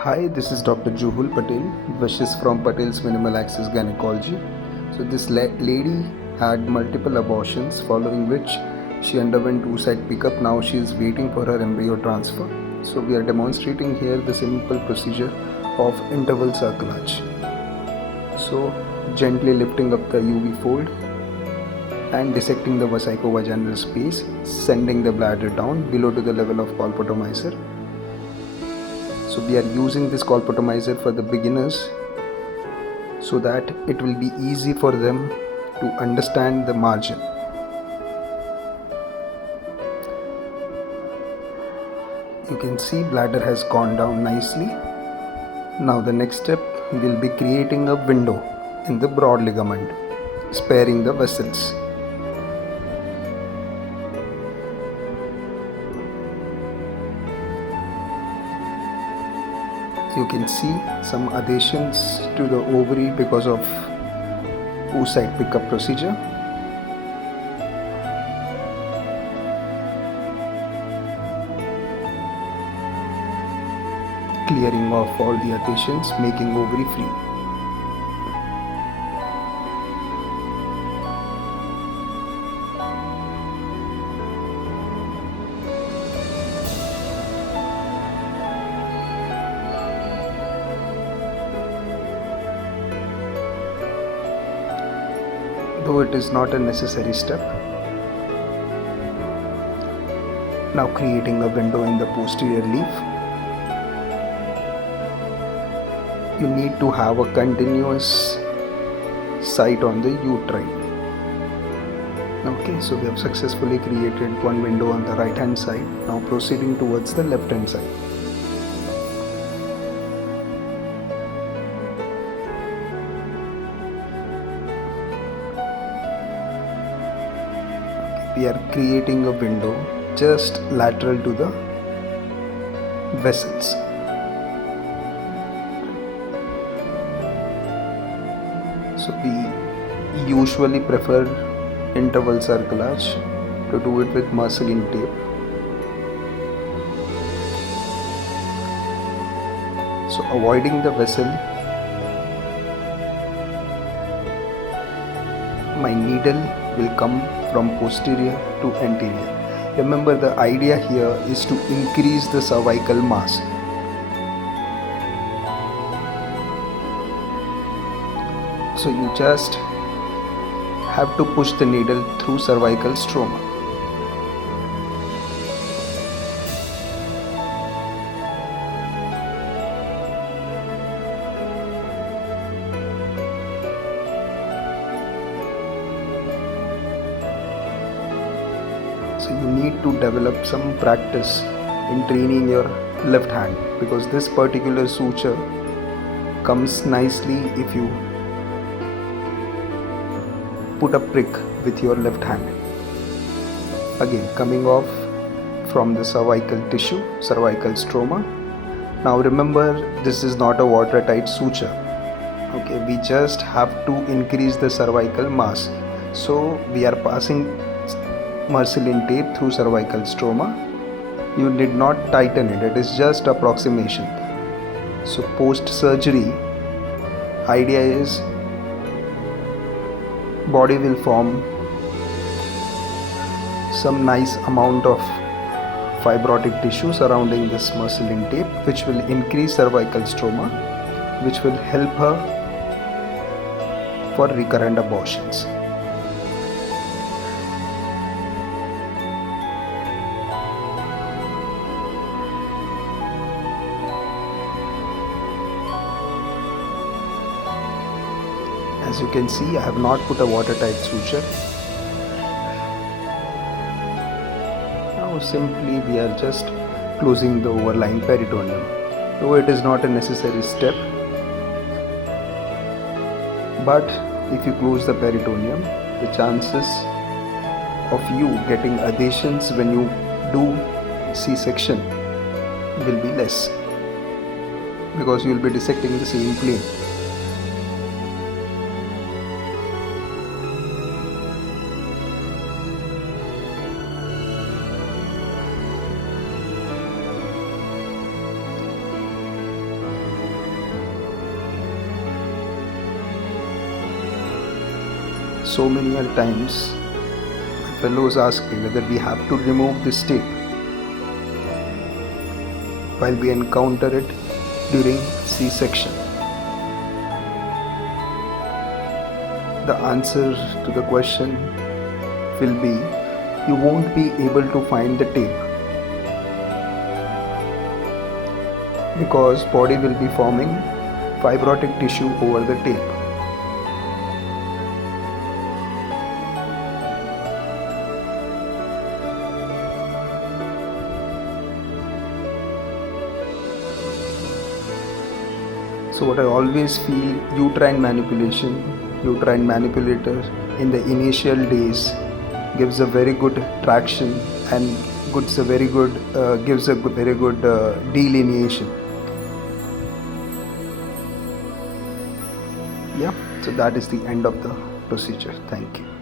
Hi, this is Dr. Juhul Patel, wishes from Patel's Minimal Access Gynecology. So, this lady had multiple abortions, following which she underwent oocyte pickup. Now she is waiting for her embryo transfer. So, we are demonstrating here the simple procedure of interval cerclage. So, gently lifting up the UV fold and dissecting the vesico-vaginal space, sending the bladder down below to the level of colpotomizer. So we are using this colpotomizer for the beginners so that it will be easy for them to understand the margin. You can see bladder has gone down nicely. Now the next step will be creating a window in the broad ligament, sparing the vessels. You can see some adhesions to the ovary because of oocyte pickup procedure. Clearing off all the adhesions, making ovary free. Though it is not a necessary step. Now creating a window in the posterior leaf. You need to have a continuous sight on the uterine. Okay, so we have successfully created one window on the right hand side. Now proceeding towards the left hand side. We are creating a window just lateral to the vessels. So we usually prefer interval cerclage to do it with Mersilene tape. So avoiding the vessel, my needle will come from posterior to anterior. Remember, the idea here is to increase the cervical mass. So you just have to push the needle through cervical stroma. So you need to develop some practice in training your left hand, because this particular suture comes nicely if you put a prick with your left hand. Again, coming off from the cervical tissue, cervical stroma. Now remember, this is not a watertight suture. Okay, we just have to increase the cervical mass. So we are passing Mersilene tape through cervical stroma. You need not tighten it, it is just approximation. So post surgery, idea is body will form some nice amount of fibrotic tissue surrounding this Mersilene tape, which will increase cervical stroma, which will help her for recurrent abortions. As you can see, I have not put a watertight suture. Now simply we are just closing the overlying peritoneum. Though it is not a necessary step, but if you close the peritoneum, the chances of you getting adhesions when you do C-section will be less, because you will be dissecting the same plane. so many times my fellows ask me whether we have to remove this tape while we encounter it during C-section. The answer to the question will be you won't be able to find the tape because body will be forming fibrotic tissue over the tape. So what I always feel, uterine manipulator in the initial days gives a very good traction and gives a very good delineation. Yeah, so that is the end of the procedure. Thank you.